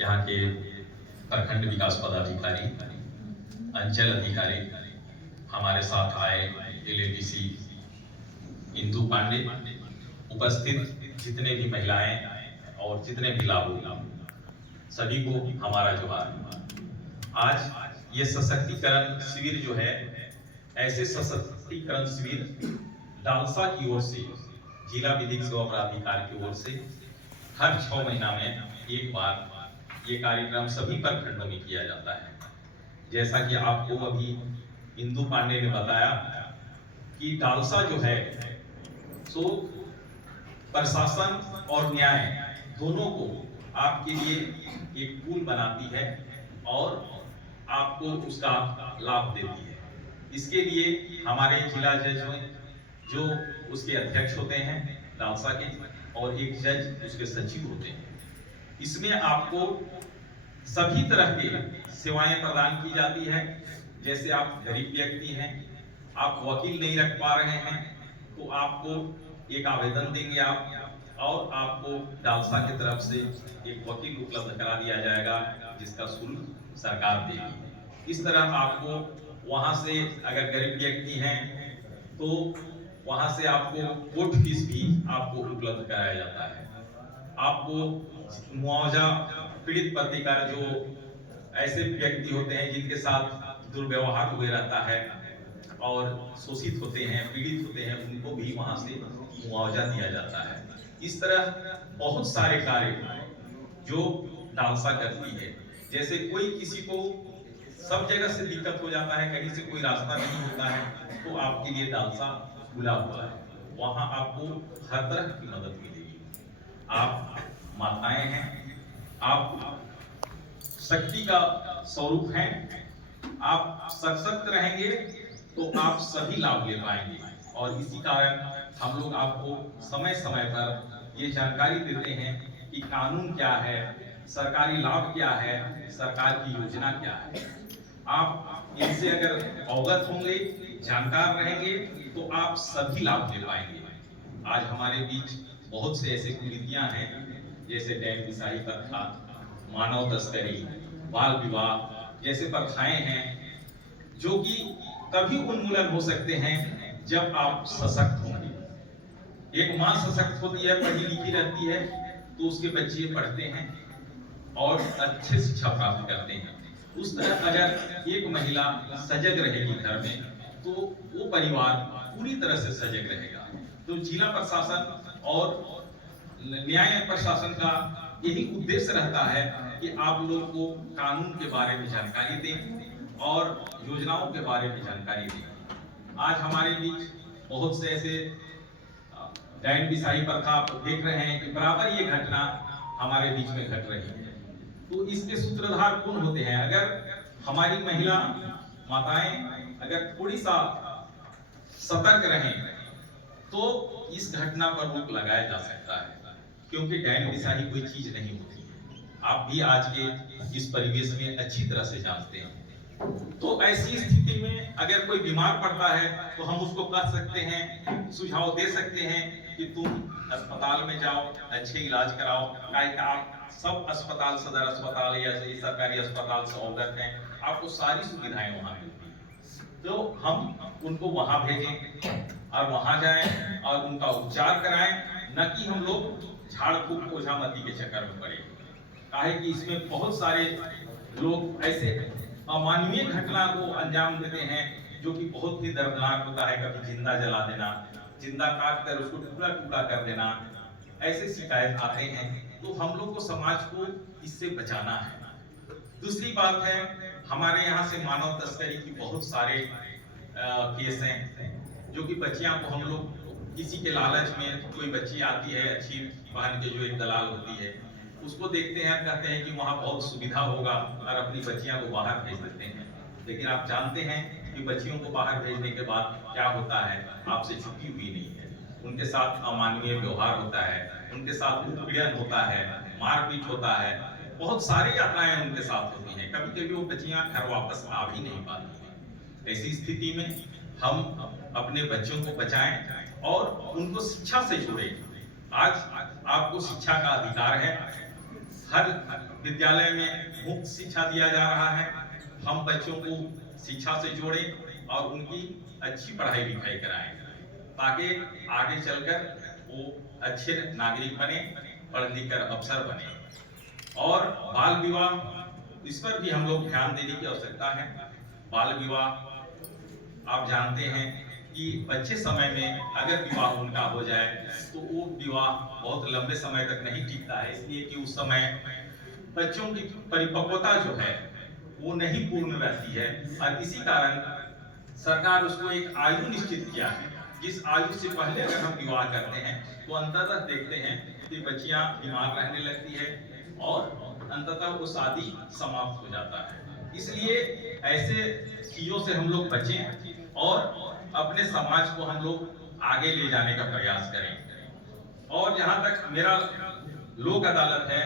यहाँ के प्रखंड विकास पदाधिकारी, अंचल अधिकारी, हमारे साथ आए एलएडीसी इंदु पांडे, उपस्थित जितने भी महिलाएं और जितने भी लाभुक सभी को हमारा जोहार। आज ये सशक्तिकरण शिविर जो है, ऐसे सशक्तिकरण शिविर डालसा की ओर से, जिला विधिक सेवा प्राधिकार की ओर से हर 6 महीना में एक बार ये कार्यक्रम सभी प्रखंडों में किया जाता है। जैसा कि आपको अभी इंदु पांडे ने बताया कि डालसा जो है सो प्रशासन और न्याय दोनों को आपके लिए एक पुल बनाती है और आपको उसका लाभ देती है। इसके लिए हमारे जिला जज जो उसके अध्यक्ष होते हैं डालसा के, और एक जज उसके सचिव होते हैं। इसमें आपको सभी तरह के सेवाएं प्रदान की जाती है। जैसे आप गरीब व्यक्ति हैं, आप वकील नहीं रख पा रहे हैं, तो आपको एक आवेदन देंगे आप, और आपको डालसा की तरफ से एक वकील उपलब्ध करा दिया जाएगा जिसका शुल्क सरकार देगी। इस तरह आपको वहां से, अगर गरीब व्यक्ति हैं तो वहां से आपको कोर्ट फीस भी आपको उपलब्ध कराया जाता है। आपको मुआवजा पीड़ित प्रतिकार, जो ऐसे व्यक्ति होते हैं जिनके साथ दुर्व्यवहार हुए रहता है और शोषित होते हैं, पीड़ित होते हैं, उनको भी वहां से मुआवजा दिया जाता है। इस तरह बहुत सारे कार्य जो डालसा करती है। जैसे कोई किसी को सब जगह से दिक्कत हो जाता है, कहीं से कोई रास्ता नहीं होता है, तो आपके लिए डालसा खुला हुआ है। वहां आपको हर तरह की मदद मिलेगी। आप माताएं हैं, आप शक्ति का स्वरूप हैं, आप सशक्त रहेंगे तो आप सभी लाभ ले पाएंगे। और इसी कारण हम लोग आपको समय समय पर ये जानकारी देते हैं कि कानून क्या है, सरकारी लाभ क्या है, सरकार की योजना क्या है। आप इनसे अगर अवगत होंगे, जानकार रहेंगे, तो आप सभी लाभ ले पाएंगे। आज हमारे बीच बहुत से ऐसे कुरीतियां हैं, जैसे डैम बिसाही प्रथा, मानव तस्करी, बाल विवाह जैसे प्रथाएं हैं, जो कि तभी उन्मूलन हो सकते हैं जब आप सशक्त होंगे। एक मां सशक्त होती है, पढ़ी लिखी रहती है, तो उसके बच्चे पढ़ते हैं और अच्छे शिक्षा प्राप्त करते हैं। उस तरह अगर एक महिला सजग रहेगी घर में, तो वो परिवार पूरी तरह से सजग रहेगा। तो जिला प्रशासन और न्याय प्रशासन का यही उद्देश्य रहता है कि आप लोग को कानून के बारे में जानकारी दें और योजनाओं के बारे में जानकारी दें। आज हमारे बीच बहुत से ऐसे डैम बिसाही प्रथा आप देख रहे हैं कि बराबर ये घटना हमारे बीच में घट रही है। तो इसके सूत्रधार कौन होते हैं? अगर हमारी महिला माताएं अगर थोड़ी सा सतर्क रहें तो इस घटना पर रोक लगाया जा सकता है, क्योंकि डैम बिसाही कोई चीज नहीं होती है। आप भी आज के इस परिवेश में अच्छी तरह से जानते हैं। तो ऐसी स्थिति में अगर कोई बीमार पड़ता है तो हम उसको कह सकते हैं, सुझाव दे सकते हैं कि तुम अस्पताल में जाओ, अच्छे इलाज कराओ। आप सब अस्पताल, सदर अस्पताल या सरकारी अस्पताल से अवगत हैं, आपको सारी सुविधाएं वहां मिलती हैं। तो हम उनको वहां भेजें और वहां जाएं और उनका उपचार कराएं, न कि हम लोग झाड़ फूक ओझामती के चक्कर में पड़े। काहे कि इसमें बहुत सारे लोग ऐसे अमानवीय घटना को अंजाम देते हैं जो कि बहुत ही दर्दनाक होता है। कभी जिंदा जला देना, जिंदा काट कर उसको टुकड़ा टुकड़ा कर देना, ऐसे शिकायत आते हैं। तो हम लोग को समाज को इससे बचाना है। दूसरी बात है, हमारे यहाँ से मानव तस्करी की बहुत सारे केस हैं, जो कि बच्चियां को हम लोग किसी के लालच में, कोई बच्ची आती है अच्छी पहन के, जो एक दलाल होती है, उसको देखते हैं, कहते हैं कि वहां बहुत सुविधा होगा और अपनी बच्चियां को बाहर भेज देते हैं। लेकिन आप जानते हैं कि बच्चियों को बाहर भेजने के बाद क्या होता है? आपसे छुपी हुई नहीं है, उनके साथ अमानवीय व्यवहार होता है, उनके साथ उत्पीड़न होता है, मारपीट होता है, बहुत सारी यातनाएं उनके साथ होती हैं। कभी कभी वो बच्चियां घर वापस आ भी नहीं पाती हैं। ऐसी स्थिति में हम अपने बच्चों को बचाएं और उनको शिक्षा से जोड़ें। आज आपको शिक्षा का अधिकार है, हर विद्यालय में मुफ्त शिक्षा दिया जा रहा है। हम बच्चों को शिक्षा से जोड़ें और उनकी अच्छी पढ़ाई लिखाई कराएं ताकि आगे चलकर वो अच्छे नागरिक बने, पढ़ लिख कर अफसर बने। और बाल विवाह, इस पर भी हम लोग ध्यान देने की आवश्यकता है। बाल विवाह आप जानते हैं कि बच्चे समय में अगर विवाह उनका हो जाए तो वो विवाह बहुत लंबे समय तक नहीं टिकता है, इसलिए कि उस समय बच्चों की परिपक्वता जो है वो नहीं पूर्ण रहती है और इसी कारण सरकार उसको एक आयु निश्चित किया है। जिस आयु से पहले अगर हम विवाह करते हैं तो अंततः देखते हैं कि बच्चियां बीमार रहने लगती है और अंततः वो शादी समाप्त हो जाता है। इसलिए ऐसे चीजों से हम लोग बचें और अपने समाज को हम लोग आगे ले जाने का प्रयास करें। और जहां तक मेरा लोक अदालत है,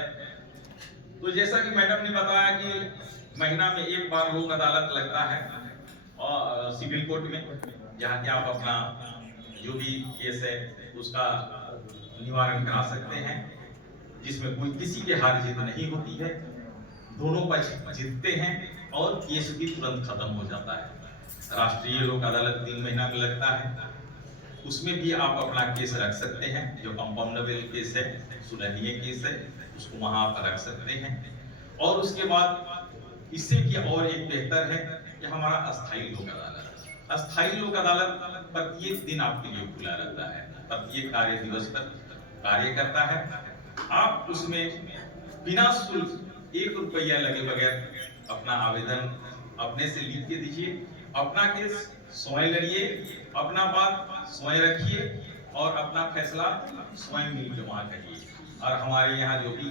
तो जैसा कि मैडम ने बताया कि महीना में एक बार लोक अदालत लगता है और सिविल कोर्ट में, जहाँ कि आप अपना जो भी केस है उसका निवारण करा सकते हैं, जिसमें कोई किसी की हार जीत नहीं होती है, दोनों पक्ष जीतते हैं और केस भी तुरंत खत्म हो जाता है। राष्ट्रीय लोक अदालत 3 महीना में लगता है, उसमें भी आप अपना केस रख सकते हैं। जो कंपाउंडेबल केस है, सुलहनीय केस है, उसको वहां आप रख सकते हैं। और उसके बाद इससे भी और एक बेहतर है कि हमारा अस्थायी लोक अदालत, अस्थायी लोक अदालत प्रत्येक दिन आपके लिए खुला रहता है, प्रत्येक कार्य दिवस पर कार्य करता है। आप उसमें बिना शुल्क 1 रुपया लगे बगैर अपना आवेदन अपने से लिख के दीजिए, अपना केस स्वयं लड़िए, अपना बात स्वयं रखिए और अपना फैसला स्वयं जमा करिए। और हमारे यहाँ जो भी